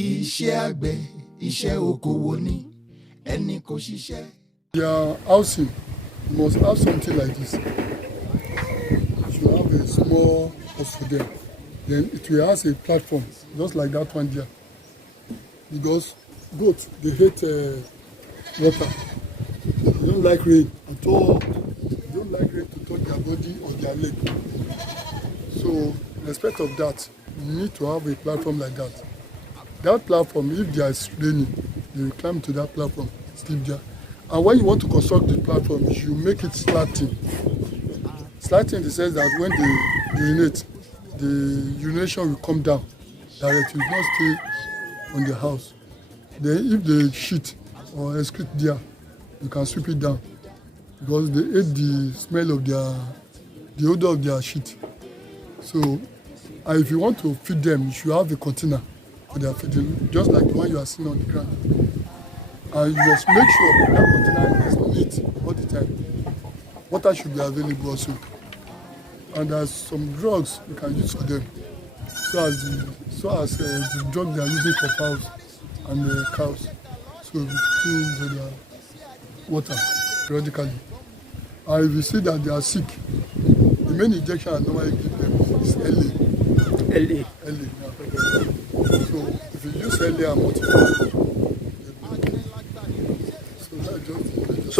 Iṣẹ́ àgbẹ̀, iṣẹ́ okòwò ni, ẹni kò ṣiṣẹ́. Their housing must have something like this. You should have a small house for them. Then it will have a platform, just like that one there. Because goats, they hate water. They don't like rain at all. They don't like rain to touch their body or their leg. So, in respect of that, you need to have a platform like that. That platform, if there is raining, they will climb to that platform, sleep there. And when you want to construct the platform, you should make it slanting. Slanting in the sense that when they urinate, the urination will come down directly, it will not stay on the house. Then if they shit or excrete there, you can sweep it down because they hate the smell of the odor of their shit. So, if you want to feed them, you should have a container for their feeding, just like the one you are seeing on the ground. And you must make sure that container is neat all the time. Water should be available also. And there's some drugs you can use for them, so as the drug they are using for fowls and the cows. So we put in the water periodically. And if you see that they are sick, the main injection I normally give them is LA. LA. Yeah. So if you use LA and multiply,